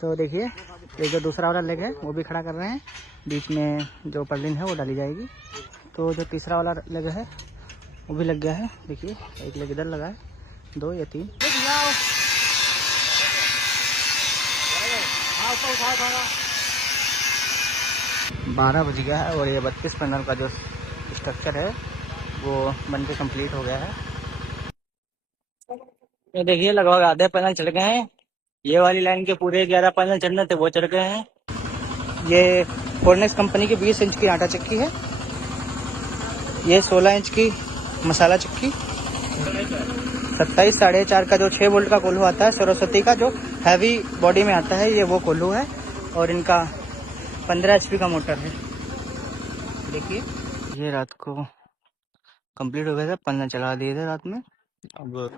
तो देखिए ये जो दूसरा वाला लेग है वो भी खड़ा कर रहे हैं, बीच में जो पर्लिन है वो डाली जाएगी। तो जो तीसरा वाला लेग है वो भी लग गया है। देखिए एक लेग इधर लगा है, 2 या 3। 12 बज गया है और ये 32 पैनल का जो स्ट्रक्चर है वो बनके कंप्लीट हो गया है। ये देखिए लगभग आधे पैनल चढ़ गए हैं। ये वाली लाइन के पूरे 11 पैनल चढ़ने थे वो चढ़ गए हैं। ये फोर्नेक्स कंपनी की 20 इंच की आटा चक्की है। ये 16 इंच की मसाला चक्की, 27 4.5 का जो 6 वोल्ट का कोल्हू आता है सरस्वती का, जो हैवी बॉडी में आता है, ये वो कोल्हू है। और इनका 15 HP का मोटर है। देखिए ये रात को कंप्लीट हो गया था, पैनल चला दिए थे रात में। अब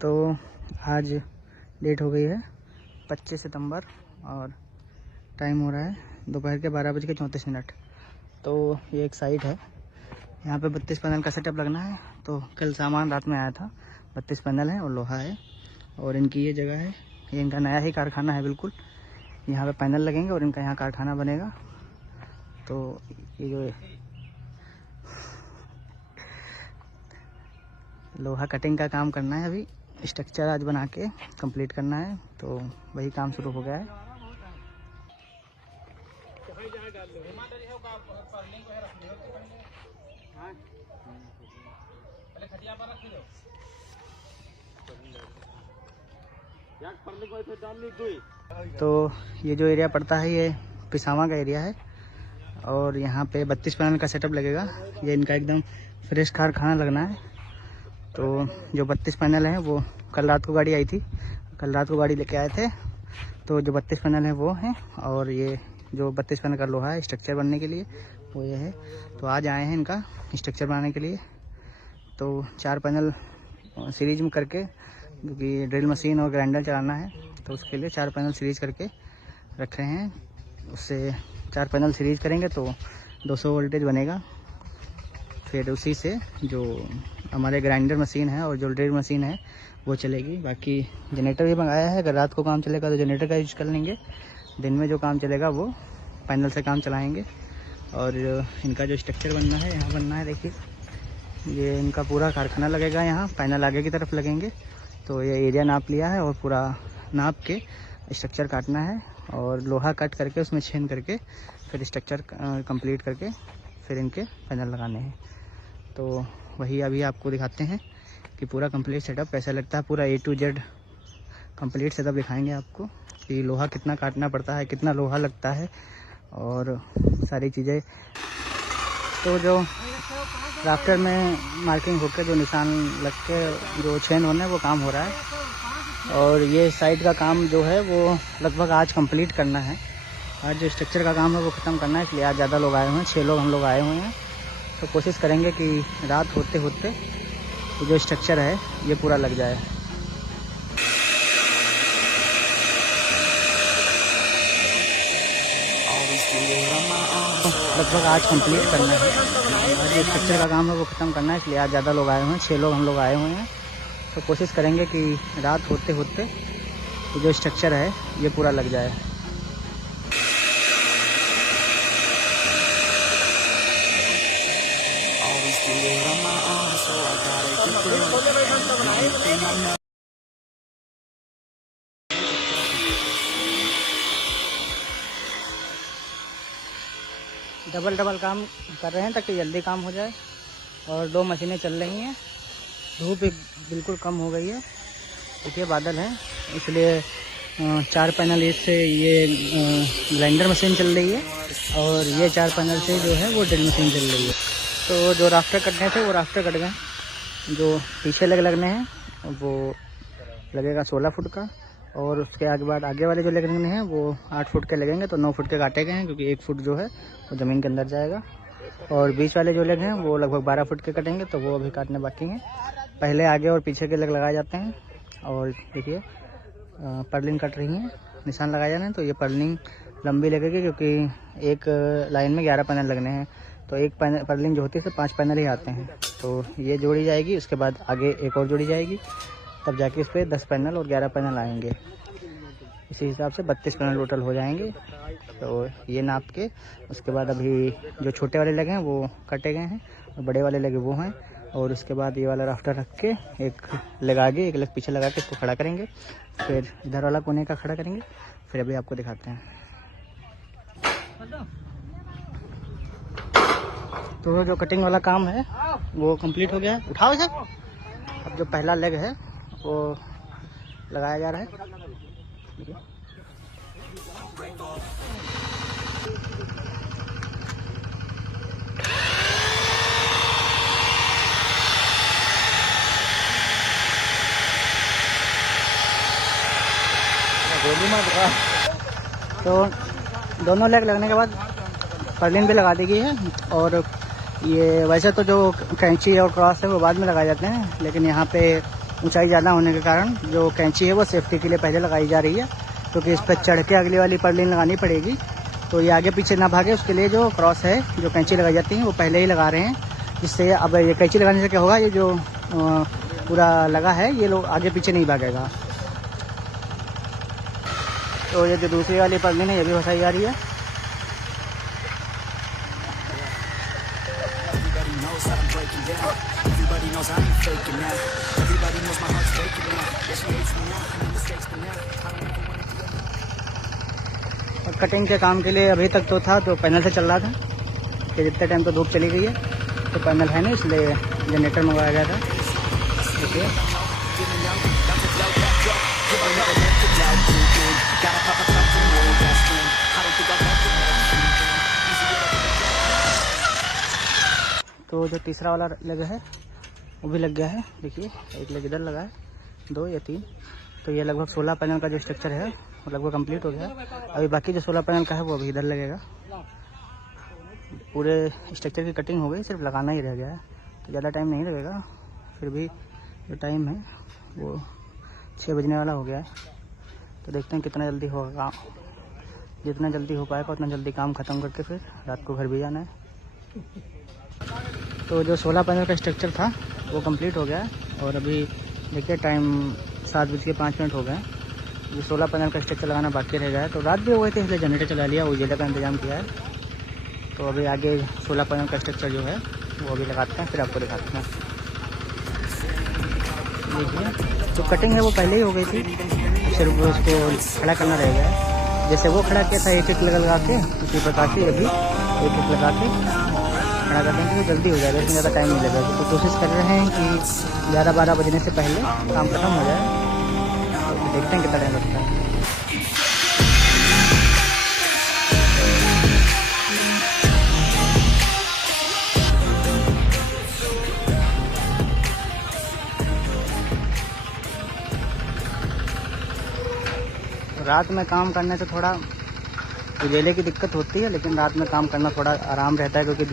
तो आज डेट हो गई है 25 सितंबर और टाइम हो रहा है दोपहर के 12:34। तो ये एक साइट है, यहाँ पे 32 पैनल का सेटअप लगना है। तो कल सामान रात में आया था, 32 पैनल है और लोहा है। और इनकी ये जगह है, ये इनका नया ही कारखाना है बिल्कुल। यहाँ पे पैनल लगेंगे और इनका यहाँ कारखाना बनेगा। तो ये जो लोहा कटिंग का काम करना है, अभी स्ट्रक्चर आज बना के कंप्लीट करना है। तो वही काम शुरू हो गया है। तो ये जो एरिया पड़ता है ये पिसावा का एरिया है और यहाँ पे 32 पैनल का सेटअप लगेगा। ये इनका एकदम फ्रेश कारखाना लगना है। तो जो 32 पैनल हैं वो कल रात को गाड़ी आई थी, कल रात को गाड़ी लेके आए थे। तो जो 32 पैनल हैं वो हैं और ये जो 32 पैनल का लोहा है स्ट्रक्चर बनने के लिए वो ये है। तो आज आए हैं इनका स्ट्रक्चर बनाने के लिए। तो 4 पैनल सीरीज में करके, क्योंकि ड्रिल मशीन और ग्राइंडर चलाना है तो उसके लिए 4 पैनल सीरीज करके रख रहे हैं। उससे 4 पैनल सीरीज करेंगे तो 200 वोल्टेज बनेगा। फिर उसी से जो हमारे ग्राइंडर मशीन है और जो ड्रिल मशीन है वो चलेगी। बाकी जनरेटर भी मंगाया है, अगर रात को काम चलेगा तो जनरेटर का यूज कर लेंगे, दिन में जो काम चलेगा वो पैनल से काम चलाएँगे। और इनका जो स्ट्रक्चर बनना है यहाँ बनना है। देखिए ये इनका पूरा कारखाना लगेगा, यहाँ पैनल आगे की तरफ लगेंगे। तो ये एरिया नाप लिया है और पूरा नाप के स्ट्रक्चर काटना है और लोहा कट करके उसमें छेद करके फिर स्ट्रक्चर कंप्लीट करके फिर इनके पैनल लगाने हैं। तो वही अभी आपको दिखाते हैं कि पूरा कंप्लीट सेटअप कैसा लगता है। पूरा A to Z complete setup दिखाएंगे आपको कि लोहा कितना काटना पड़ता है, कितना लोहा लगता है और सारी चीज़ें। तो जो राफ्टर में मार्किंग होकर जो निशान लग के जो छेद होने वो काम हो रहा है। और ये साइड का काम जो है वो लगभग आज कंप्लीट करना है। आज जो स्ट्रक्चर का काम है वो ख़त्म करना है, इसलिए आज ज़्यादा लोग आए हुए हैं, 6 लोग हम लोग आए हुए हैं। तो कोशिश करेंगे कि रात होते होते तो जो स्ट्रक्चर है ये पूरा लग जाए। लगभग आज कंप्लीट करना है, आज जो स्ट्रक्चर का काम है वो ख़त्म करना है, इसलिए आज ज़्यादा लोग आए हुए हैं, 6 लोग हम लोग आए हुए हैं। तो कोशिश करेंगे कि रात होते होते तो जो स्ट्रक्चर है ये पूरा लग जाए। डबल काम कर रहे हैं ताकि जल्दी काम हो जाए। और 2 मशीनें चल रही हैं, धूप बिल्कुल कम हो गई है। देखिए बादल है, इसलिए 4 पैनल इससे ये ग्राइंडर मशीन चल रही है और ये 4 पैनल से जो है वो ड्रिल मशीन चल रही है। तो जो राफ्टर कटने थे वो राफ्टर कट गए, जो पीछे लगने हैं वो लगेगा 16 फुट का और उसके आगे वाले जो लगने हैं वो 8 फुट के लगेंगे। तो 9 फुट के काटे गए हैं, क्योंकि 1 फुट जो है वो ज़मीन के अंदर जाएगा। और बीच वाले जो लेग हैं वो लगभग 12 फुट के कटेंगे, तो वो अभी काटने बाकी हैं। पहले आगे और पीछे के लेग लगाए जाते हैं। और देखिए पर्लिंग कट रही है, निशान लगाए जा रहे हैं। तो ये पर्लिंग लंबी लगेगी क्योंकि एक लाइन में 11 पैनल लगने हैं, तो एक पर्लिंग जो होती है तो 5 पैनल ही आते हैं। तो ये जोड़ी जाएगी, उसके बाद आगे एक और जोड़ी जाएगी, तब जाके इस पर 10 पैनल और 11 पैनल आएंगे। इसी हिसाब से 32 पैनल टोटल हो जाएंगे। तो ये नाप के उसके बाद अभी जो छोटे वाले लगे हैं वो कटे गए हैं और बड़े वाले लगे वो हैं। और उसके बाद ये वाला राफ्टर रख के एक लेग आगे एक लेग पीछे लगा के इसको खड़ा करेंगे, फिर इधर वाला कोने का खड़ा करेंगे, फिर अभी आपको दिखाते हैं। तो जो कटिंग वाला काम है वो कंप्लीट हो गया है। उठाओ इसे। अब जो पहला लेग है वो लगाया जा रहा है। तो दोनों लेग लगने के बाद पर्लिन भी लगा दी गई है। और ये वैसे तो जो कैंची और क्रॉस है वो बाद में लगाए जाते हैं, लेकिन यहाँ पे ऊंचाई ज़्यादा होने के कारण जो कैंची है वो सेफ्टी के लिए पहले लगाई जा रही है, क्योंकि इस पर चढ़ के अगली वाली पर्लिन लगानी पड़ेगी। तो ये आगे पीछे ना भागे उसके लिए जो क्रॉस है, जो कैंची लगाई जाती है वो पहले ही लगा रहे हैं, जिससे अब ये कैंची लगाने से क्या होगा, ये जो पूरा लगा है ये लोग आगे पीछे नहीं भागेगा। तो ये जो दूसरी वाली पर्लिन है ये भी फंसाई जा रही है। और कटिंग के काम के लिए अभी तक तो था तो पैनल से चल रहा था, कि जितने टाइम तो धूप चली गई है तो पैनल है नहीं, इसलिए जनरेटर मंगवाया गया था। देखिए तो जो तीसरा वाला लेग है वो भी लग गया है। देखिए एक लेग इधर लगा है, 2 या 3। तो ये लगभग 16 पैनल का जो स्ट्रक्चर है वो लगभग कंप्लीट हो गया है। अभी बाकी जो 16 पैनल का है वो अभी इधर लगेगा। पूरे स्ट्रक्चर की कटिंग हो गई, सिर्फ लगाना ही रह गया है, तो ज़्यादा टाइम नहीं लगेगा। फिर भी जो टाइम है वो 6 बजने वाला हो गया है, तो देखते हैं कितना जल्दी होगा काम। जितना जल्दी हो पाएगा उतना जल्दी काम ख़त्म करके फिर रात को घर भी जाना है। तो जो 16 पैनल का स्ट्रक्चर था वो कंप्लीट हो गया है। और अभी देखिए टाइम 7:05 हो गए। ये 16 पैनल का स्ट्रक्चर लगाना बाकी रह गया है। तो रात भी हो गई थी इसलिए जनरेटर चला लिया, उजाले का इंतजाम किया है। तो अभी आगे 16 पैनल का स्ट्रक्चर जो है वो अभी लगाते हैं, फिर आपको दिखाते हैं। देखिए जो कटिंग है वो पहले ही हो गई थी, सिर्फ उसको खड़ा करना रह गया है। जैसे वो खड़ा किया था एक लगा के, उसी प्रकार से अभी एक लगा के खड़ा कर देंगे तो जल्दी हो जाएगा, इसमें ज़्यादा टाइम नहीं लगेगा। तो कोशिश कर रहे हैं कि 11-12 बजने से पहले काम खत्म हो जाए। तो देखते हैं कितना टाइम लगता है। रात में काम करने से थोड़ा उजाले की दिक्कत होती है, लेकिन रात में काम करना थोड़ा आराम रहता है, क्योंकि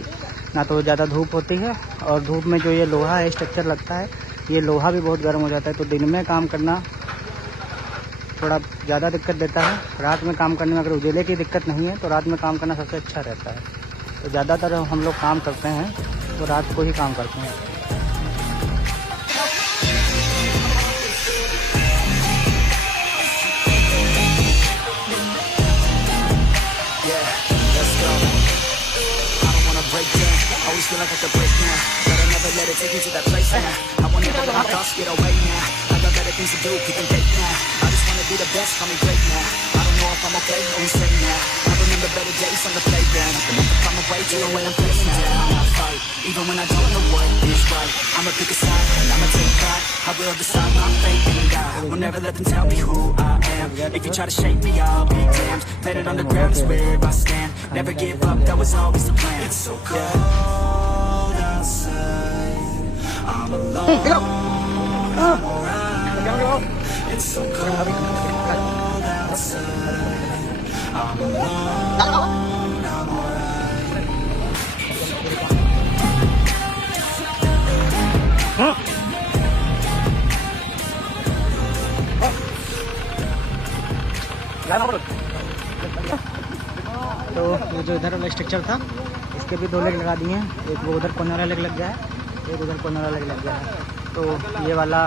ना तो ज़्यादा धूप होती है और धूप में जो ये लोहा है स्ट्रक्चर लगता है, ये लोहा भी बहुत गर्म हो जाता है। तो दिन में काम करना थोड़ा ज़्यादा दिक्कत देता है। रात में काम करने में अगर उजाले की दिक्कत नहीं है तो रात में काम करना सबसे अच्छा रहता है। तो ज़्यादातर हम लोग काम करते हैं तो रात को ही काम करते हैं। Always feel like I could break now, but I never let it take me to that place now. I won't ever let my thoughts get away now. I got better things to do, keep them great now. I just wanna be the best, call me great now. I don't know if I'm okay or insane now. I remember better days on the playground. I can never find my way even when I'm feeling down. I fight, even when I don't know what is right. I'ma pick a side, and I'ma take pride. I will decide my fate and die. Will never let them tell me who I am. If you try to shake me, I'll be damned. Let it on the ground is where I stand. Never give up, that was always the plan. It's so cold outside, I'm alone. It's so cold outside, I'm alone. तो ये जो इधर वाला structure था इसके भी 2 leg लगा दिए हैं। एक वो उधर कोने वाला लेग लग गया है, एक उधर कोने वाला लेग लग गया है। तो ये वाला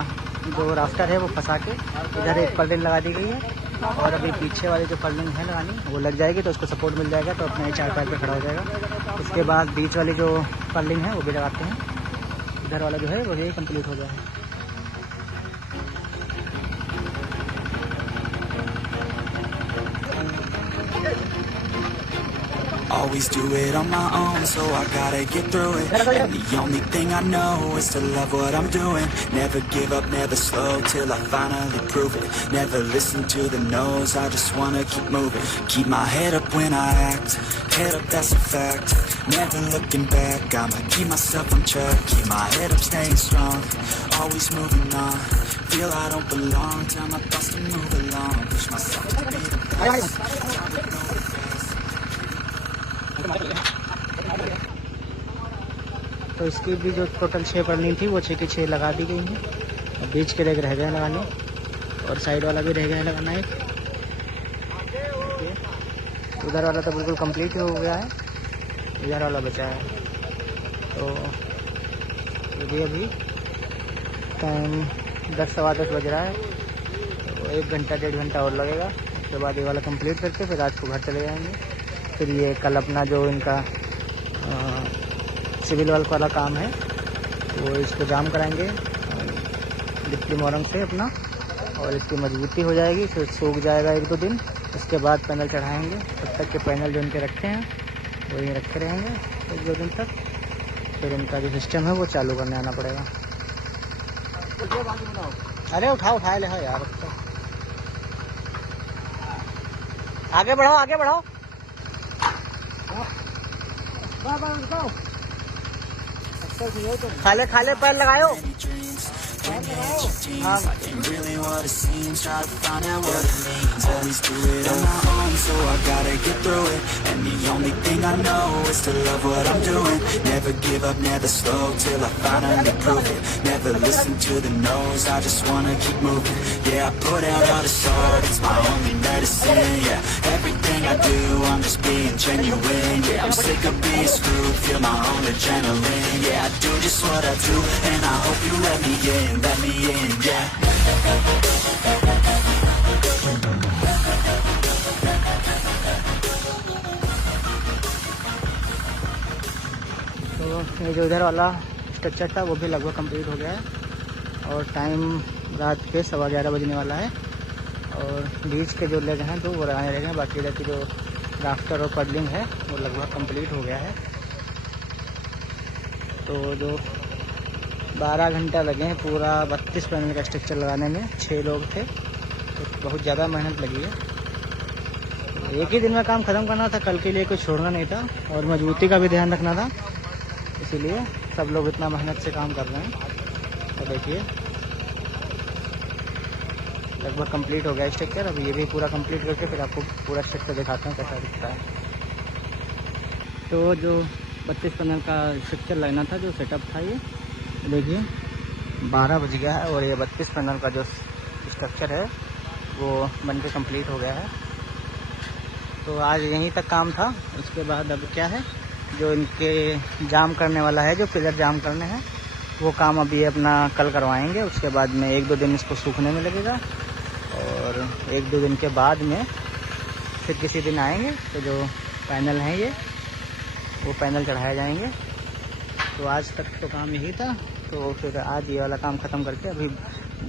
जो राफ्टर है वो फंसा के इधर एक पर्लिंग लगा दी गई है और अभी पीछे वाली जो पर्लिंग है लगानी वो लग जाएगी तो उसको सपोर्ट मिल जाएगा तो अपने 4 पैर पे खड़ा हो जाएगा। उसके बाद बीच वाली जो पर्लिंग है वो भी लगाते हैं। इधर वाला जो है वो भी कंप्लीट हो गया है। Always do it on my own, so I gotta get through it. And the only thing I know is to love what I'm doing. Never give up, never slow, till I finally prove it. Never listen to the no's, I just wanna keep moving. Keep my head up when I act, head up, that's a fact. Never looking back, I'ma keep myself on track. Keep my head up, staying strong, always moving on. Feel I don't belong, tell my thoughts to move along. Push myself to be the best. तो इसकी भी जो total 6 pearling थी वो 6 की 6 लगा दी गई हैं। और बीच के लेग रह गए लगाने और साइड वाला भी रह गया है लगाना एक। उधर वाला तो बिल्कुल कंप्लीट हो गया है, इधर वाला बचा है। तो ये अभी टाइम 10 सवा 10 बज रहा है, तो 1 घंटा 1.5 घंटा और लगेगा। उसके बाद ये वाला कंप्लीट करके फिर रात को घर चले जाएंगे। फिर ये कल अपना जो इनका सिविल वर्क वाला काम है वो इसको जाम कराएंगे डिप्टी मोरंग से अपना, और इसकी मजबूती हो जाएगी। फिर सूख जाएगा 1-2 दिन, उसके बाद पैनल चढ़ाएंगे। तब तक के पैनल जो इनके रखे हैं वो यहीं रखे रहेंगे 1-2 दिन तक। फिर इनका जो सिस्टम है वो चालू करने आना पड़ेगा। अरे उठाए ले यार, आगे बढ़ाओ आगे बढ़ाओ। खाले पैर लगाओ। Really what it seems, try to find out what it means. Always do it on my own, so I gotta get through it. And the only thing I know is to love what I'm doing. Never give up, never slow, till I finally prove it. Never listen to the no's, I just wanna keep moving. Yeah, I put out all the art, it's my only medicine. Yeah, everything I do, I'm just being genuine. Yeah, I'm sick of being screwed, feel my own adrenaline. Yeah, I do just what I do, and I hope you let me in, yeah. तो ये जो इधर वाला structure था वो भी लगभग complete हो गया है और टाइम रात के 11:15 बजने वाला है। और बीच के जो लेग हैं तो वो लगाने रहेंगे, बाकी इधर की जो राफ्टर और पर्लिंग है वो लगभग कंप्लीट हो गया है। तो जो 12 घंटा लगे हैं पूरा 32 पैनल का स्ट्रक्चर लगाने में। 6 लोग थे तो बहुत ज़्यादा मेहनत लगी है। एक ही दिन में काम ख़त्म करना था, कल के लिए कुछ छोड़ना नहीं था और मजबूती का भी ध्यान रखना था, इसीलिए सब लोग इतना मेहनत से काम कर रहे हैं। तो देखिए लगभग कंप्लीट हो गया स्ट्रक्चर। अब ये भी पूरा कंप्लीट करके फिर आपको पूरा स्ट्रक्चर दिखाते हैं कैसा दिखता है। तो जो 32 पैनल का स्ट्रक्चर लगना था, जो सेटअप था, ये देखिए 12 बज गया है और ये 32 पैनल का जो स्ट्रक्चर है वो बनके कंप्लीट हो गया है। तो आज यहीं तक काम था। उसके बाद अब क्या है, जो इनके जाम करने वाला है, जो पिलर जाम करने हैं, वो काम अभी अपना कल करवाएंगे। उसके बाद में 1-2 दिन इसको सूखने में लगेगा और 1-2 दिन के बाद में फिर किसी दिन आएंगे तो जो पैनल हैं ये वो पैनल चढ़ाए जाएंगे। तो आज तक तो काम यही था, तो फिर आज ये वाला काम ख़त्म करके अभी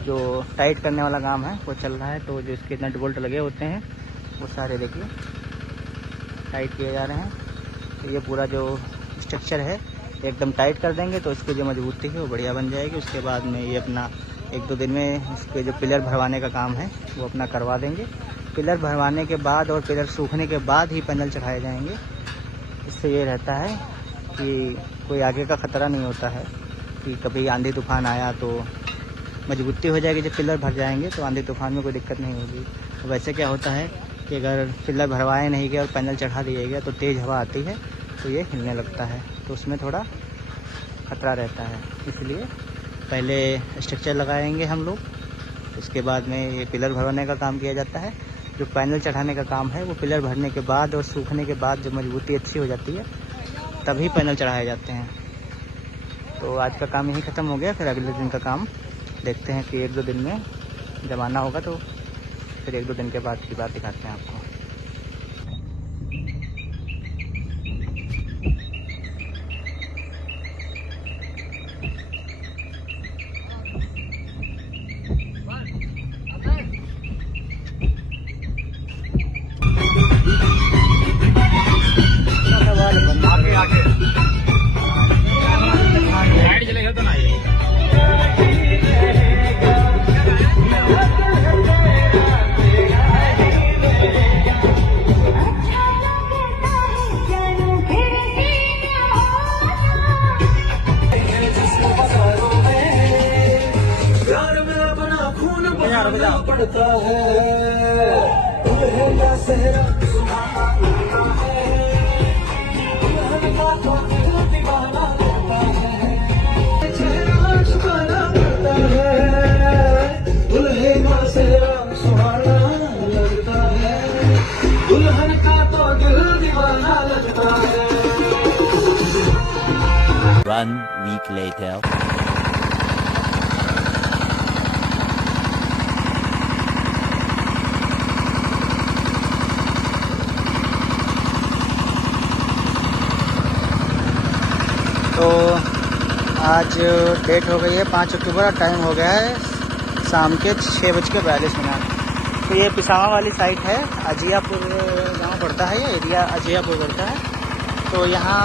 जो टाइट करने वाला काम है वो चल रहा है। तो जो इसके नट बोल्ट लगे होते हैं वो सारे देखिए टाइट किए जा रहे हैं। तो ये पूरा जो स्ट्रक्चर है एकदम टाइट कर देंगे तो इसकी जो मजबूती है वो बढ़िया बन जाएगी। उसके बाद में ये अपना 1-2 दिन में इसके जो पिलर भरवाने का काम है वो अपना करवा देंगे। पिलर भरवाने के बाद और पिलर सूखने के बाद ही पैनल चढ़ाए जाएंगे। इससे ये रहता है कि कोई आगे का ख़तरा नहीं होता है कि कभी आंधी तूफान आया तो मजबूती हो जाएगी। जब पिलर भर जाएंगे तो आंधी तूफान में कोई दिक्कत नहीं होगी। तो वैसे क्या होता है कि अगर पिलर भरवाए नहीं गया और पैनल चढ़ा दिया गया तो तेज़ हवा आती है तो ये हिलने लगता है, तो उसमें थोड़ा खतरा रहता है। इसलिए पहले स्ट्रक्चर लगाएंगे हम लोग, उसके बाद में ये पिलर भरवाने का काम किया जाता है। जो पैनल चढ़ाने का काम है वो पिलर भरने के बाद और सूखने के बाद जब मजबूती अच्छी हो जाती है तभी पैनल चढ़ाए जाते हैं। तो आज का काम यही ख़त्म हो गया। फिर अगले दिन का काम देखते हैं कि 1-2 दिन में जब आना होगा तो फिर 1-2 दिन के बाद की बात दिखाते हैं आपको। पड़ता है दुल्हन सेहरा सुहाना है, दुल्हन का तो दिल दीवाना होता है, चेहरा छुपाना पड़ता है, दुल्हन का सेहरा सुहाना लगता है, दुल्हन का तो दिल दीवाना लगता है। 1 week later. तो आज डेट हो गई है 5 अक्टूबर और टाइम हो गया है शाम के 6:42। तो ये पिसावा वाली साइट है, अजियापुर गाँव पड़ता है, ये एरिया अजियापुर पड़ता है। तो यहाँ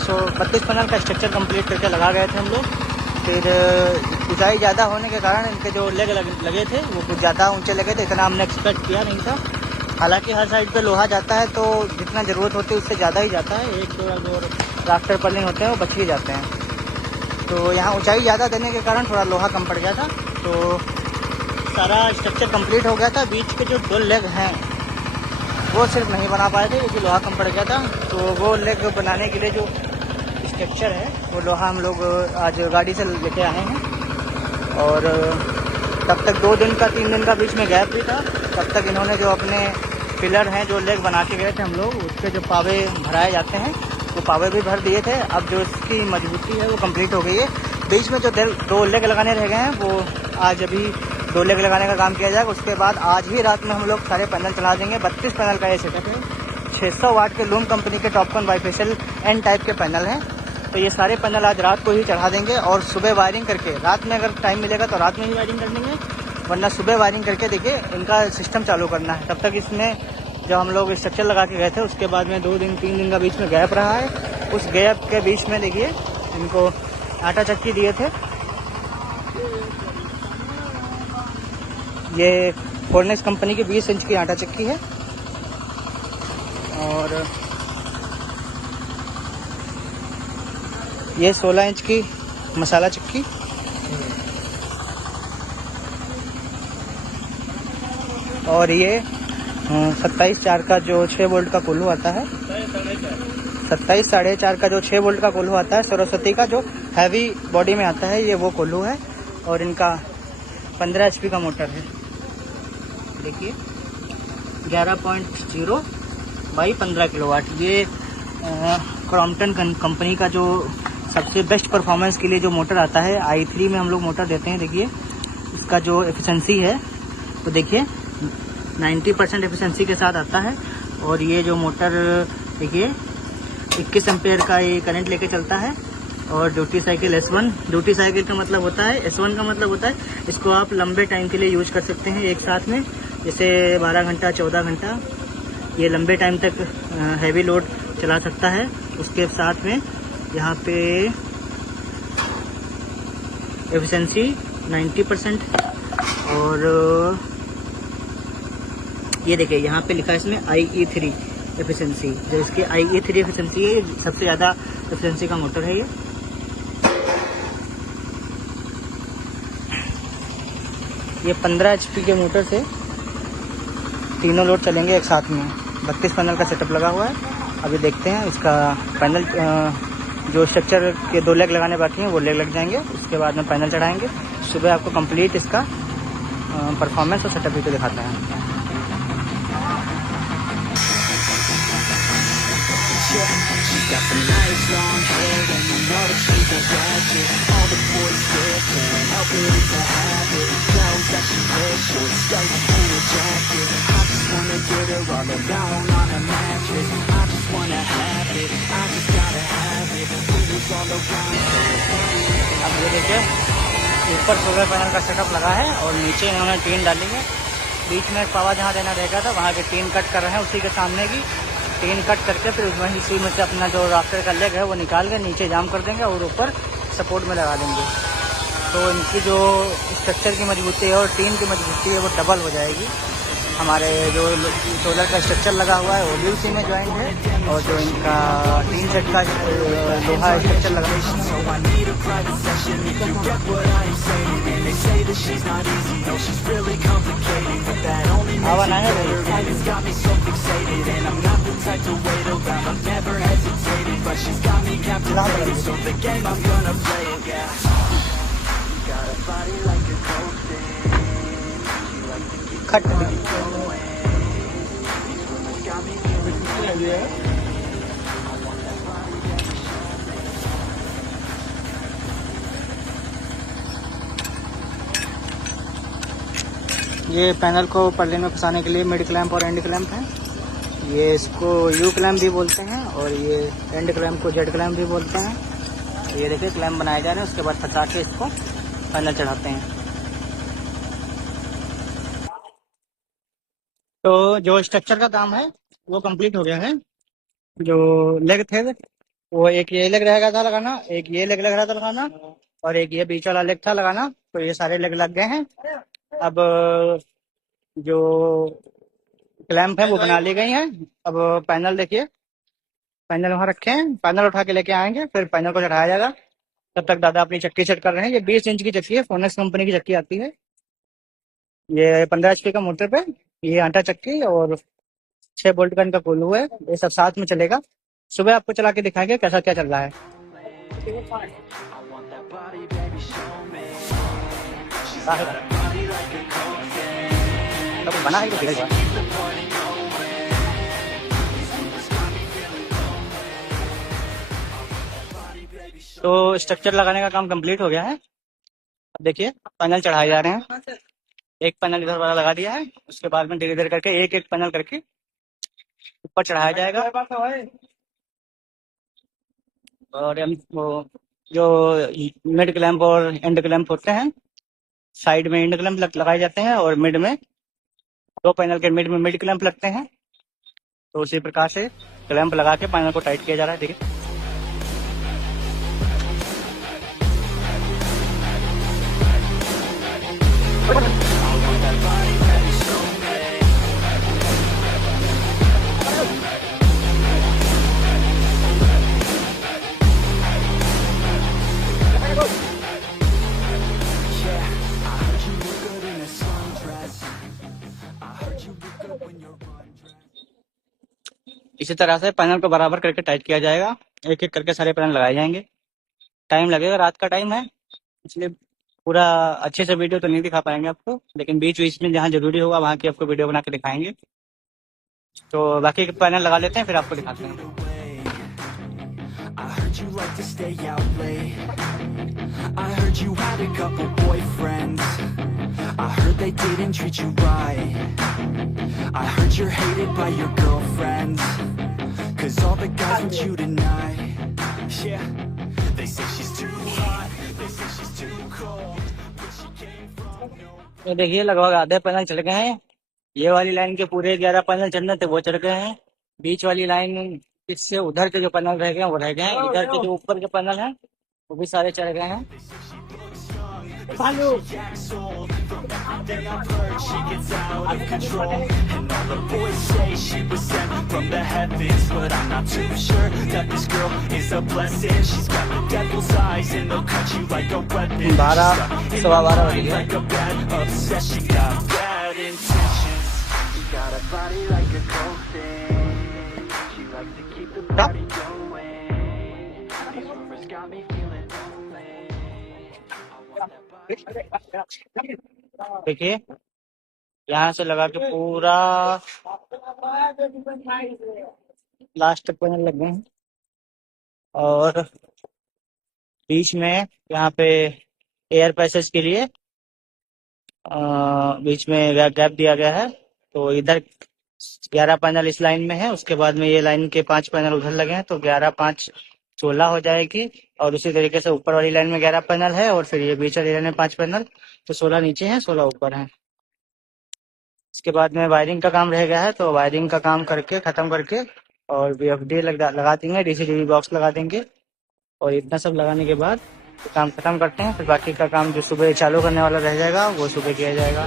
32 पैनल का स्ट्रक्चर कंप्लीट करके लगा गए थे हम लोग। फिर ऊंचाई ज़्यादा होने के कारण इनके जो लेग लगे थे वो कुछ ज़्यादा ऊंचे लगे थे, इतना हमने एक्सपेक्ट किया नहीं था। हालांकि हर साइड पे लोहा जाता है तो जितना ज़रूरत होती है उससे ज़्यादा ही जाता है। एक जो राफ्टर पर्लिंग होते हैं वो बच ही जाते हैं। तो यहाँ ऊंचाई ज़्यादा देने के कारण थोड़ा लोहा कम पड़ गया था। तो सारा स्ट्रक्चर कंप्लीट हो गया था। बीच के जो 2 लेग हैं वो सिर्फ नहीं बना पाए थे क्योंकि लोहा कम पड़ गया था। तो वो लेग बनाने के लिए जो स्ट्रक्चर है वो लोहा हम लोग आज गाड़ी से लेके आए हैं। और तब तक 2 दिन का 3 दिन का बीच में गैप भी था। तब तक इन्होंने जो अपने पिलर हैं जो लेग बना के गए थे हम लोग, उसके जो पावे भराए जाते हैं वो पावे भी भर दिए थे। अब जो इसकी मजबूती है वो कंप्लीट हो गई है। बीच में जो 2 लेग लगाने रह गए हैं वो आज अभी 2 लेग लगाने का काम किया जाएगा। उसके बाद आज ही रात में हम लोग सारे पैनल चला देंगे। 32 पैनल का ये सेटअप है। 600 वाट के लूम कंपनी के टॉपकॉन बाइफेशियल एन टाइप के पैनल हैं। तो ये सारे पैनल आज रात को ही चढ़ा देंगे और सुबह वायरिंग करके, रात में अगर टाइम मिलेगा तो रात में ही वायरिंग कर देंगे, वरना सुबह वायरिंग करके देखिए इनका सिस्टम चालू करना है। तब तक इसमें जब हम लोग स्ट्रक्चर लगा के गए थे उसके बाद में 2 दिन 3 दिन का बीच में गैप रहा है। उस गैप के बीच में देखिए इनको आटा चक्की दिए थे। ये फोर्नेस कंपनी की 20 इंच की आटा चक्की है। और ये 16 इंच की मसाला चक्की। और ये 27.4 का जो 6 वोल्ट का कोल्हू आता है, 27 साढ़े 4 का जो 6 वोल्ट का कोल्हू आता है, सरस्वती का जो हैवी बॉडी में आता है, ये वो कोल्हू है। और इनका 15 HP का मोटर है। देखिए 11.0 बाई 15 किलोवाट। ये क्रॉम्पटन कंपनी का जो सबसे बेस्ट परफॉर्मेंस के लिए जो मोटर आता है, i3 में हम लोग मोटर देते हैं। देखिए इसका जो एफिशिएंसी है तो देखिए 90% एफिशिएंसी के साथ आता है। और ये जो मोटर देखिए 21 एम्पेयर का ये करंट लेके चलता है। और duty cycle S1, duty cycle का मतलब होता है, S1 का मतलब होता है इसको आप लंबे टाइम के लिए यूज कर सकते हैं एक साथ में, जैसे 12 घंटा 14 घंटा ये लंबे टाइम तक हैवी लोड चला सकता है। उसके साथ में यहाँ पे एफिशिएंसी 90%। और ये देखिए यहाँ पे लिखा है इसमें IE3 एफिशिएंसी, जो इसकी IE3 एफिशिएंसी है, सबसे ज़्यादा एफिशिएंसी का मोटर है ये 15 HP के मोटर से तीनों लोड चलेंगे एक साथ में। 32 पैनल का सेटअप लगा हुआ है। अभी देखते हैं इसका पैनल जो स्ट्रक्चर के 2 लेग लगाने बाकी हैं वो लेग लग जाएंगे। उसके बाद में पैनल चढ़ाएंगे। सुबह आपको कंप्लीट इसका परफॉर्मेंस और सेटअप वीडियो दिखाते हैं। She's got some nice long hair and you know that she's a ratchet. All the boys stare, can't help it, it's a habit. Clothes that she wears, short skirts and a jacket. I just wanna get her all alone on a mattress. I just wanna have it, I just gotta have it. Rumors all around. अब ये देखिए ऊपर solar panel का setup लगा है और नीचे इन्होंने टीन डाली है। बीच में पावा जहाँ देना रहेगा था वहाँ के टीन कट कर रहे हैं। उसी के सामने की टीन कट करके फिर वहीं इसी में से अपना जो राफ्टर का लेग है वो निकाल के नीचे जाम कर देंगे और ऊपर सपोर्ट में लगा देंगे। तो इनकी जो स्ट्रक्चर की मजबूती है और टीन की मजबूती है वो डबल हो जाएगी। हमारे जो सोलर का स्ट्रक्चर लगा हुआ है वो भी उसी में ज्वाइंट है और जो इनका टीन सेट का लोहा स्ट्रक्चर लगा है। आवाज आए खट ये पैनल को पर्लिन में फंसाने के लिए मिड क्लैंप और एंड क्लैंप है। ये इसको यू क्लैंप भी बोलते हैं और ये एंड क्लैंप को जेड क्लैंप भी बोलते हैं। तो ये देखिए क्लैंप बनाए जा रहे हैं। उसके बाद फंसा के इसको पैनल चढ़ाते हैं। तो जो स्ट्रक्चर का काम है वो कंप्लीट हो गया है। जो लेग थे वो एक ये लेग रहेगा था लगाना, एक ये लेग लग रहा था लगाना और एक ये बीच वाला लेग था लगाना। तो ये सारे लेग लग गए हैं। अब जो क्लैंप है वो बना ली गई हैं। अब पैनल देखिए, पैनल वहाँ रखे हैं। पैनल उठा के लेके आएंगे फिर पैनल को चढ़ाया जाएगा। तब तक दादा अपनी चक्की सेट कर रहे हैं। ये 20 इंच की चक्की है, फोनेक्स कंपनी की चक्की आती है। ये 15 HP का मोटर पे ये आटा चक्की और 6 बोल्ट का इनका कोल्हू है। ये सब साथ में चलेगा। सुबह आपको चला के दिखाएंगे कैसा क्या चल रहा है। बना है तो स्ट्रक्चर लगाने का काम कंप्लीट हो गया है। अब देखिए पैनल चढ़ाए जा रहे हैं। एक पैनल इधर वाला लगा दिया है। उसके बाद में धीरे धीरे करके एक एक पैनल करके ऊपर चढ़ाया जाएगा। और वो जो मिड क्लैंप और एंड क्लैंप होते हैं, साइड में एंड क्लैंप लगाए जाते हैं और मिड में 2 पैनल के मिड में मिड क्लैंप लगते हैं। तो उसी प्रकार से क्लैंप लगा के पैनल को टाइट किया जा रहा है। देखिए इसी तरह से पैनल को बराबर करके टाइट किया जाएगा। एक एक करके सारे पैनल लगाए जाएंगे। टाइम लगेगा, रात का टाइम है इसलिए पूरा अच्छे से वीडियो तो नहीं दिखा पाएंगे आपको, लेकिन बीच बीच में जहाँ जरूरी होगा वहाँ की आपको वीडियो बना के दिखाएंगे। तो बाकी पैनल लगा लेते हैं फिर आपको दिखाते हैं। You like to stay out late. I heard you had a couple boyfriends. I heard they didn't treat you right. I heard you're hated by your girlfriends. 'Cause all the guys want you tonight. Yeah, they say she's too hot. They say she's too cold. Where she came from, no. तो देखिए लगभग आधे panel चढ़ गए हैं। ये वाली line के पूरे 11 पैनल चढ़ने थे वो चढ़ गए हैं। बीच वाली लाइन इससे उधर के जो पैनल रह गए हैं वो रह गए हैं। इधर के जो ऊपर के पैनल हैं वो भी सारे चढ़ गए हैं। बारह 12:15 बज गए। देखिए यहाँ से लगा के पूरा लास्ट तक पैनल लग गए हैं। और बीच में यहाँ पे एयर पैसेज के लिए बीच में गैप दिया गया है। तो इधर 11 पैनल इस लाइन में है, उसके बाद में ये लाइन के 5 पैनल उधर लगे हैं, तो 11 5 16 हो जाएगी। और उसी तरीके से ऊपर वाली लाइन में 11 पैनल है, और फिर ये बीच वाली लाइन में 5 पैनल, तो 16 नीचे है, 16 ऊपर है। इसके बाद में वायरिंग का काम रह गया है, तो वायरिंग का काम करके ख़त्म करके और VFD लगा देंगे, DCDV बॉक्स लगा देंगे। और इतना सब लगाने के बाद काम खत्म करते हैं। फिर बाकी का काम जो सुबह चालू करने वाला रह जाएगा वो सुबह किया जाएगा।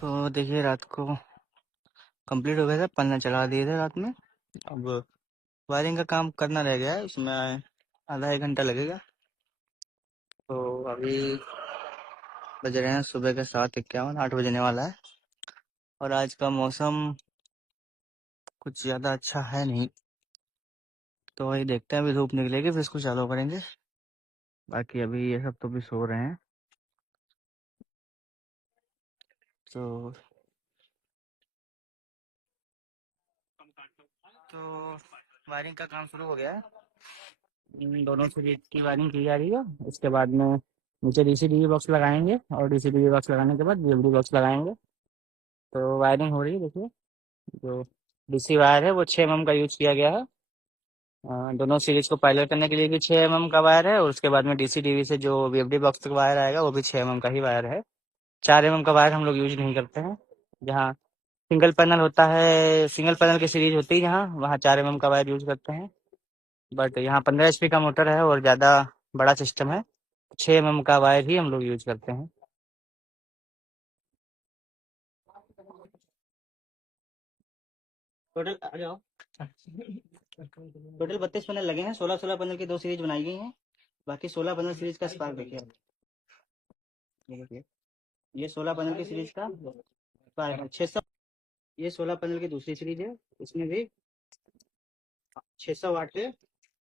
तो देखिए रात को कंप्लीट हो गया था, पन्ना चला दिए थे रात में। अब वायरिंग का काम करना रह गया है, उसमें आधा 1 घंटा लगेगा। तो अभी बज रहे हैं सुबह के 7:51, 8 बजने वाला है। और आज का मौसम कुछ ज़्यादा अच्छा है नहीं, तो वही देखते हैं, अभी धूप निकलेगी फिर इसको चालू करेंगे। बाकी अभी ये सब तो भी सो रहे हैं। तो वायरिंग का काम शुरू हो गया है। दोनों सीरीज की वायरिंग की जा रही है। उसके बाद में नीचे DCDV बॉक्स लगाएंगे, और DCDV बॉक्स लगाने के बाद VFD बॉक्स लगाएंगे। तो वायरिंग हो रही है। देखिए जो DC वायर है वो 6 mm का यूज किया गया है। दोनों सीरीज को पायलट करने के लिए भी 6 mm का वायर है, और उसके बाद में DCDV से जो VFD बॉक्स तक वायर आएगा वो भी 6 mm का ही वायर है। 4 mm का वायर हम लोग यूज नहीं करते हैं। जहाँ सिंगल पैनल होता है, सिंगल पैनल की सीरीज होती है जहाँ, वहाँ 4 mm का वायर यूज करते हैं। बट यहाँ 15 HP का मोटर है और ज़्यादा बड़ा सिस्टम है, 6 mm का वायर ही हम लोग यूज करते हैं। टोटल आ जाओ, टोटल 32 पैनल लगे हैं। 16 पैनल की 2 सीरीज बनाई गई हैं। बाकी 16 पैनल सीरीज का स्पार्क देखिए आप। ये देखिए, ये 16 पैनल की सीरीज का स्पार्क है 600। ये 16 पैनल की दूसरी सीरीज है, इसमें भी 600 वाट के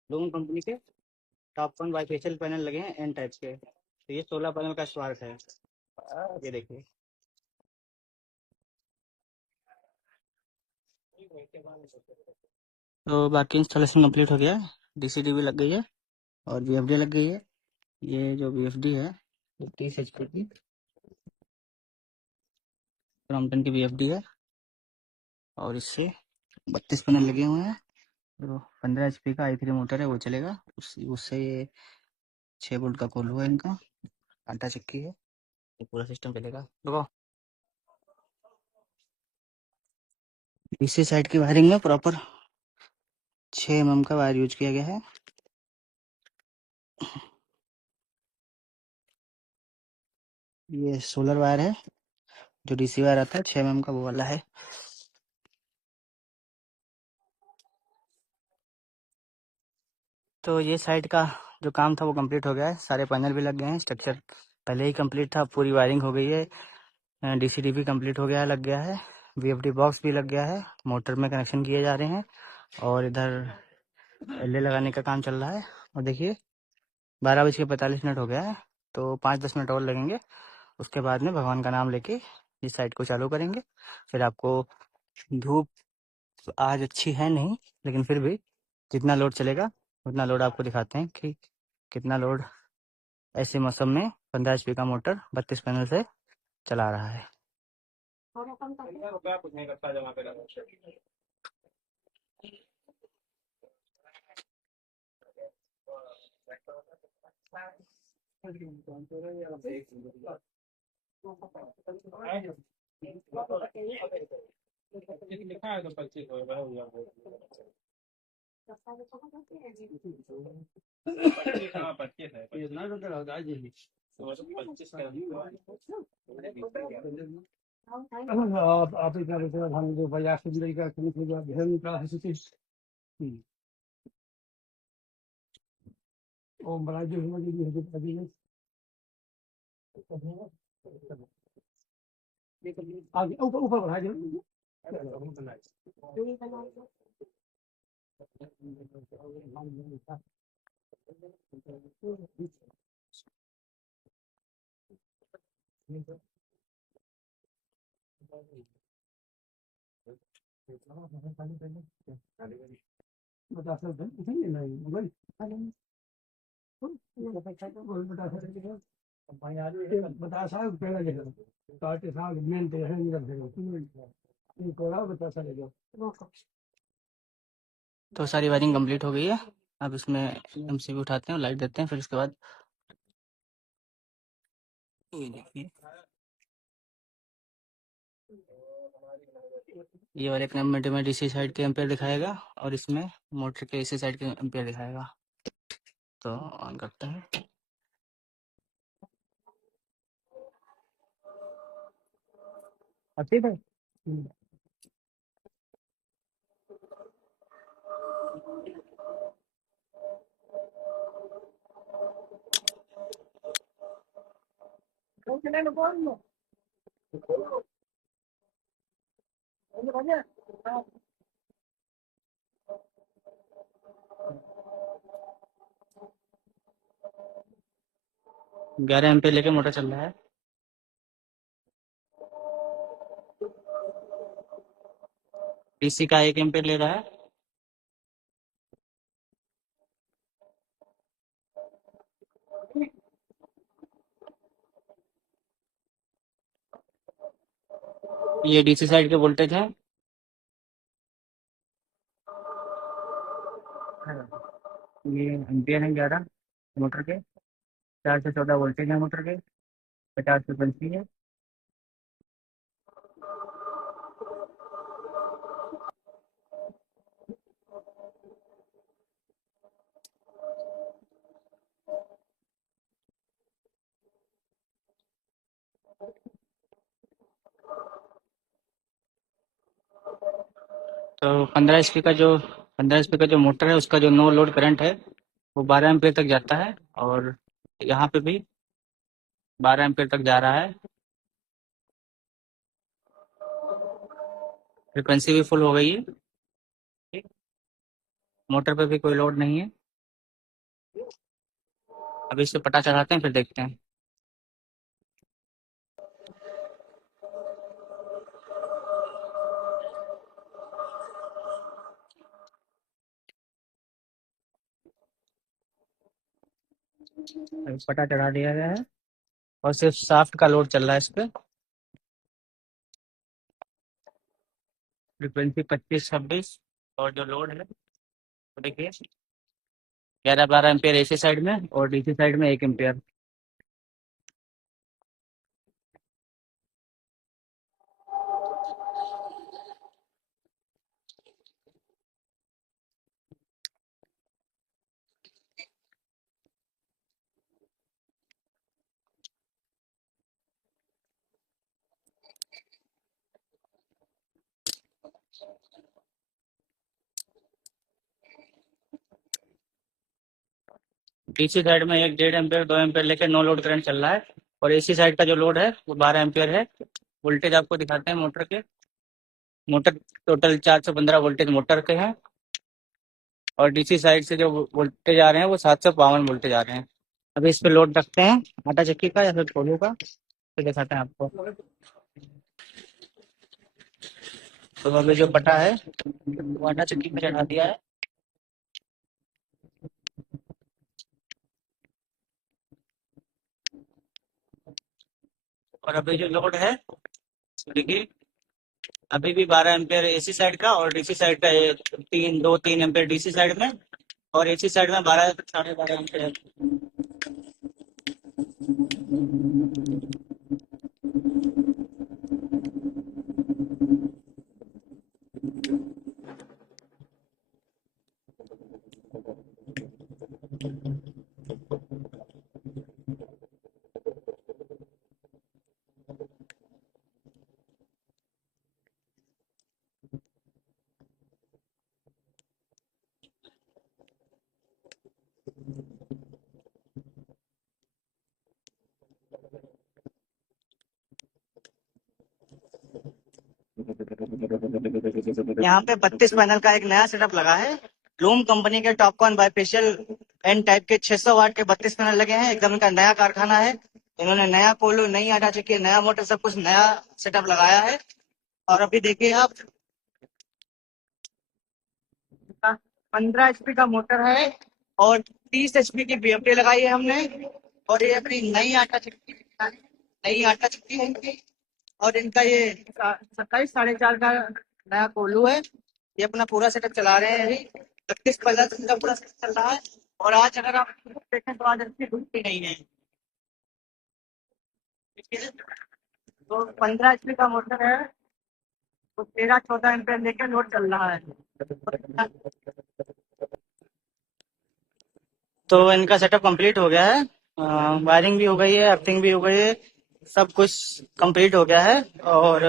लोन कंपनी के टॉप 1 बाइफेशियल पैनल लगे हैं एन टाइप के। तो ये 16 पैनल का स्पार्क है। ये देखिए, तो बाकी इंस्टॉलेशन कंप्लीट हो गया है। DCDV लग गई है और VFD लग गई है। ये जो VFD है 30 HP की क्रॉम्पटन की VFD है, और इससे 32 पैनल लगे हुए हैं। तो 15 HP का i3 मोटर है, वो चलेगा। उससे ये 6 वोल्ट का कोल्हू है इनका, आटा चक्की है, ये पूरा सिस्टम चलेगा। देखो इसी साइड की वायरिंग में प्रॉपर 6 mm का वायर यूज किया गया है। ये सोलर वायर है, जो DC वायर आता है 6 mm का, वो वाला है। तो ये साइड का जो काम था वो कंप्लीट हो गया है। सारे पैनल भी लग गए हैं, स्ट्रक्चर पहले ही कंप्लीट था, पूरी वायरिंग हो गई है। DCDV कंप्लीट हो गया है, लग गया है। VFD बॉक्स भी लग गया है, मोटर में कनेक्शन किए जा रहे हैं। और इधर LA लगाने का काम चल रहा है। और देखिए 12:45 हो गया है, तो 5-10 मिनट और लगेंगे। उसके बाद में भगवान का नाम लेके इस साइड को चालू करेंगे। फिर आपको धूप आज अच्छी है नहीं, लेकिन फिर भी जितना लोड चलेगा उतना लोड आपको दिखाते हैं कि कितना लोड ऐसे मौसम में 15 HP का मोटर 32 पैनल से चला रहा है। आप इतना हम जो प्रयास का ओम बड़ा जी हुआ जी अभी आगे ऊपर ऊपर बढ़ा जी बता सकते हैं नहीं मोबाइल बता साहब पहले देखो काटे साहब मेन तो है नहीं कर ये कोला बता सकते तो सारी वायरिंग कंप्लीट हो गई है। अब इसमें एमसीबी उठाते हैं और लाइट देते हैं, फिर उसके बाद ये देखिए, ये वाले कनेक्ट में डीसी साइड के एम्पेयर दिखाएगा और इसमें मोटर के एसी साइड के एम्पेयर दिखाएगा। तो ऑन करते हैं। ठीक है। ग्यारह एम्पेयर लेके मोटर चल रहा है। डीसी का 1 एम्पेयर ले रहा है। ये डीसी साइड के वोल्टेज है। ये एम्पियर है 11 मोटर के। 4 से 14 वोल्टेज है मोटर के। 50 फ्रिक्वेंसी है। तो 15 एचपी का जो मोटर है उसका जो नो लोड करंट है वो 12 एम्पियर तक जाता है, और यहाँ पे भी 12 एम्पियर तक जा रहा है। फ्रिक्वेंसी भी फुल हो गई है। ठीक। मोटर पे भी कोई लोड नहीं है। अभी इसे पटा चढ़ाते हैं, फिर देखते हैं। अभी पटा चढ़ा दिया गया है और सिर्फ शाफ्ट का लोड चल रहा है इस पे। फ्रिक्वेंसी 25-26 और जो लोड है वो देखिए 11-12 एम्पियर एसी साइड में और डीसी साइड में 1 एम्पियर। डीसी साइड में 1-1.5 एम्पियर 2 एम्पियर लेके नो लोड करंट चल रहा है, और एसी साइड का जो लोड है वो 12 एम्पियर है। वोल्टेज आपको दिखाते हैं मोटर के। मोटर टोटल 415 वोल्टेज मोटर के हैं, और डीसी साइड से जो वोल्टेज आ रहे हैं वो 752 वोल्टेज आ रहे हैं। अभी इस पे लोड रखते हैं आटा चक्की का या फिर कोलू का, फिर दिखाते हैं आपको। तो अभी जो पटा है वो आटा चक्की में चढ़ा दिया है। और अभी जो लोड है देखिए, अभी भी 12 एम्पियर एसी साइड का और डीसी साइड का 3 एम्पियर डीसी साइड में, और एसी साइड में 12 12.5 एम्पियर। यहाँ पे 32 पैनल का एक नया सेटअप लगा है। लूम कंपनी के टॉपकॉन बाइफेशियल एन टाइप के 600 वाट के 32 पैनल लगे हैं। एकदम इनका नया कारखाना है। इन्होंने नया कोल्हू, नई आटा चक्की, नया मोटर, सब कुछ नया सेटअप लगाया है। और अभी देखिए आप, 15 एचपी का मोटर है और 30 एचपी की बीएफडी लगाई है हमने। और ये अपनी नई आटा चक्की है इनकी। और इनका ये 27 4.5 का नया कोल्हू है। ये अपना पूरा सेटअप चला रहे हैं अभी। 32 इनका पूरा सेटअप चल रहा है। और आज अगर आप देखें तो आज अच्छी धूप भी नहीं है। ठीक है? तो 15 एचपी का मोटर है, तो 13-14 एम्पेयर लेकर लोड चल रहा है। तो इनका सेटअप कंप्लीट हो गया है। वायरिंग भी हो गई है, अर्थिंग भी हो गई है, सब कुछ कंप्लीट हो गया है। और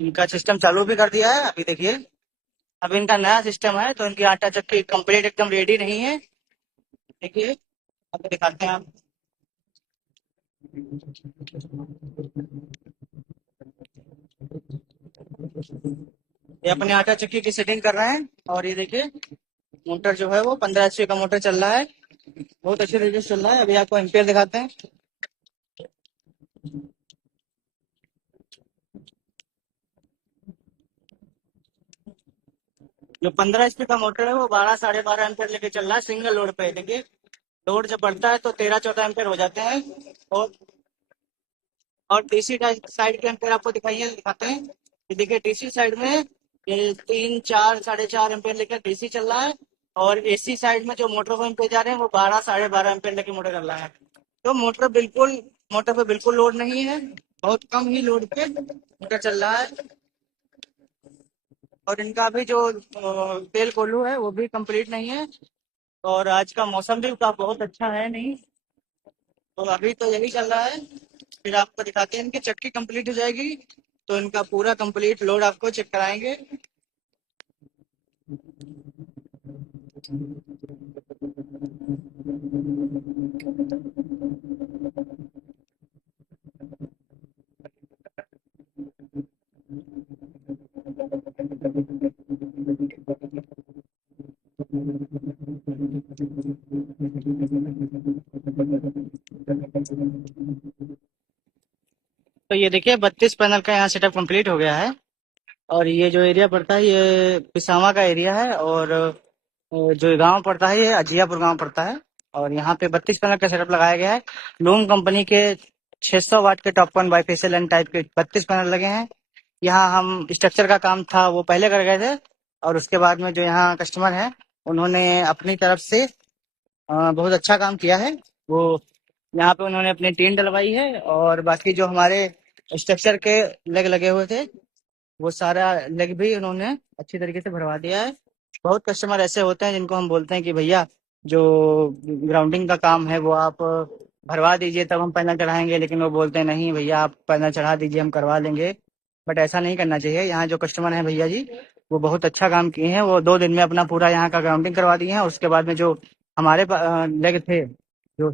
इनका सिस्टम चालू भी कर दिया है। अभी देखिए, अब इनका नया सिस्टम है, तो इनकी आटा चक्की कंप्लीट एकदम रेडी नहीं है। देखिए, आपको दिखाते हैं। आप ये अपने आटा चक्की की सेटिंग कर रहे हैं। और ये देखिए, मोटर जो है वो 15 एचपी का मोटर चल रहा है। बहुत अच्छे तरीके से चल रहा है। अभी आपको एम्पियर दिखाते हैं। जो 15 एचपी का मोटर है वो 12-12.5 एम्पियर लेके चल रहा है सिंगल लोड पे। देखिए, लोड जब बढ़ता है तो 13-14 एम्पियर हो जाते हैं। और और डीसी साइड के एम्पियर आपको दिखाते हैं। ये देखिए, डीसी साइड में ये 3-4-4.5 एम्पियर लेकर डीसी चल रहा है। और एसी साइड में जो मोटर को एम्पियर जा रहे हैं वो 12-12.5 एम्पियर लेके मोटर चल रहा है। तो मोटर पे बिल्कुल लोड नहीं है। बहुत कम ही लोड पे मोटर चल रहा है। और इनका अभी जो तेल कोल्हू है वो भी कंप्लीट नहीं है। और आज का मौसम भी का बहुत अच्छा है नहीं। तो अभी तो यही चल रहा है। फिर आपको दिखाते हैं, इनकी चक्की कंप्लीट हो जाएगी तो इनका पूरा कंप्लीट लोड आपको चेक कराएंगे। तो ये देखिए, 32 पैनल का यहाँ सेटअप कंप्लीट हो गया है। और ये जो एरिया पड़ता है ये पिसामा का एरिया है। और जो गांव पड़ता है ये अजियापुर गांव पड़ता है। और यहाँ पे 32 पैनल का सेटअप लगाया गया है। लूम कंपनी के 600 वाट के टॉपकॉन बाइफेशियल एन टाइप के 32 पैनल लगे हैं। यहाँ हम स्ट्रक्चर का काम था वो पहले कर गए थे। और उसके बाद में जो यहाँ कस्टमर है उन्होंने अपनी तरफ से बहुत अच्छा काम किया है। वो यहाँ पे उन्होंने अपनी टीन डलवाई है। और बाकी जो हमारे स्ट्रक्चर के लेग लगे हुए थे वो सारा लेग भी उन्होंने अच्छी तरीके से भरवा दिया है। बहुत कस्टमर ऐसे होते हैं जिनको हम बोलते हैं कि भैया जो ग्राउंडिंग का काम है वो आप भरवा दीजिए तब हम पैनल चढ़ाएंगे, लेकिन वो बोलते हैं नहीं भैया आप पैनल चढ़ा दीजिए हम करवा लेंगे। बट ऐसा नहीं करना चाहिए। यहाँ जो कस्टमर है भैया जी वो बहुत अच्छा काम किए हैं। वो 2 दिन में अपना पूरा यहाँ का ग्राउंडिंग करवा दिए हैं। और उसके बाद में जो हमारे लेग थे, जो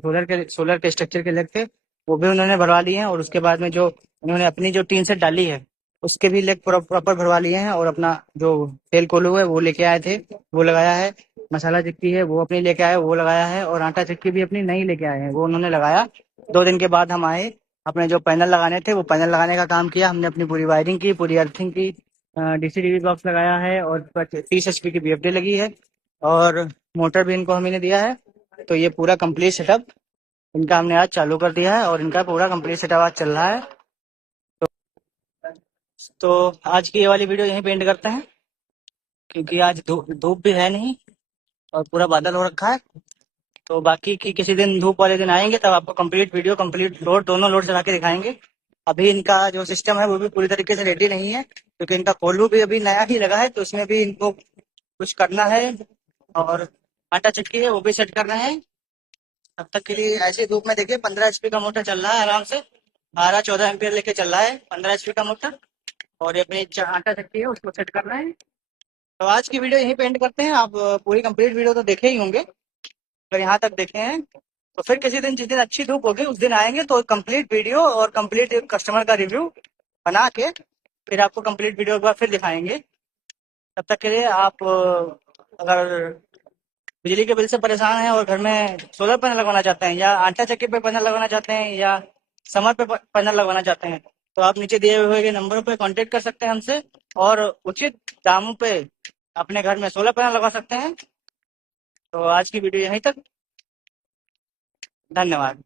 सोलर के स्ट्रक्चर के लेग थे, वो भी उन्होंने भरवा लिए हैं। और उसके बाद में जो उन्होंने अपनी जो टीन सेट डाली है उसके भी लेग प्रॉपर भरवा लिए हैं। और अपना जो तेल कोल्हू है वो लेके आए थे, वो लगाया है। मसाला चक्की है वो अपनी लेके आए, वो लगाया है। और आटा चक्की भी अपनी नई लेके आए हैं, वो उन्होंने लगाया। 2 दिन के बाद हम आए, अपने जो पैनल लगाने थे वो पैनल लगाने का काम किया हमने। अपनी पूरी वायरिंग की, पूरी अर्थिंग की, डीसी डीवी बॉक्स लगाया है और 30 एचपी की बीएफडी लगी है। और मोटर भी इनको हमने दिया है। तो ये पूरा कंप्लीट सेटअप इनका हमने आज चालू कर दिया है। और इनका पूरा कंप्लीट सेटअप आज चल रहा है। तो आज की ये वाली वीडियो यहीं पे एंड करते हैं, क्योंकि आज धूप भी है नहीं और पूरा बादल हो रखा है। तो बाकी की किसी दिन धूप वाले दिन आएंगे तब आपको कंप्लीट वीडियो, कंप्लीट लोड, दोनों लोड चला के दिखाएंगे। अभी इनका जो सिस्टम है वो भी पूरी तरीके से रेडी नहीं है, क्योंकि इनका कोल्हू भी अभी नया ही लगा है। तो उसमें भी इनको कुछ करना है। और आटा चक्की है वो भी सेट करना है। तब तक के लिए ऐसे धूप में देखिए 15 एचपी का मोटर चल रहा है आराम से। 12-14 एम्पियर लेके चल रहा है 15 एचपी का मोटर। और ये अपनी आटा चक्की है उसको सेट करना है। तो आज की वीडियो यहीं पे एंड करते हैं। आप पूरी कंप्लीट वीडियो तो देखे ही होंगे, अगर यहाँ तक देखे हैं तो फिर किसी दिन जिस दिन अच्छी धूप होगी उस दिन आएंगे तो कंप्लीट वीडियो और कंप्लीट कस्टमर का रिव्यू बना के फिर आपको कंप्लीट वीडियो एक बार फिर दिखाएंगे। तब तक के लिए आप अगर बिजली के बिल से परेशान हैं और घर में सोलर पैनल लगवाना चाहते हैं या आटा चक्की पे पैनल लगवाना चाहते हैं या समर पे पैनल लगवाना चाहते हैं, तो आप नीचे दिए हुए के नंबरों पे कांटेक्ट कर सकते हैं हमसे और उचित दामों पे अपने घर में सोलर पैनल लगा सकते हैं। तो आज की वीडियो यहीं तक। धन्यवाद।